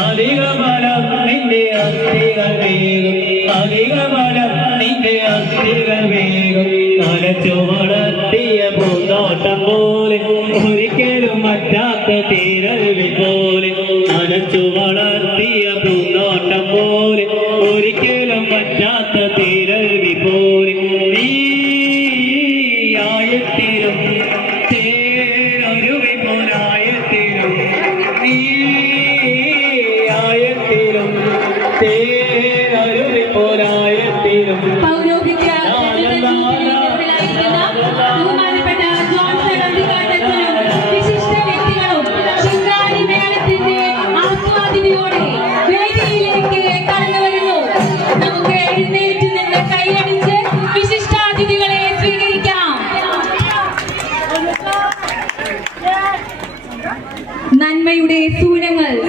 അധിക ബലം നിന്റെ അസ്ഥികൾ വേഗം അധിക ബലം നിന്റെ അസ്ഥികൾ വേഗം നനച്ചു വളർത്തിയ പൂന്തോട്ടം പോലെ ഒരിക്കലും മറ്റാത്ത തീരൽ പോലെ നനച്ചു വളർ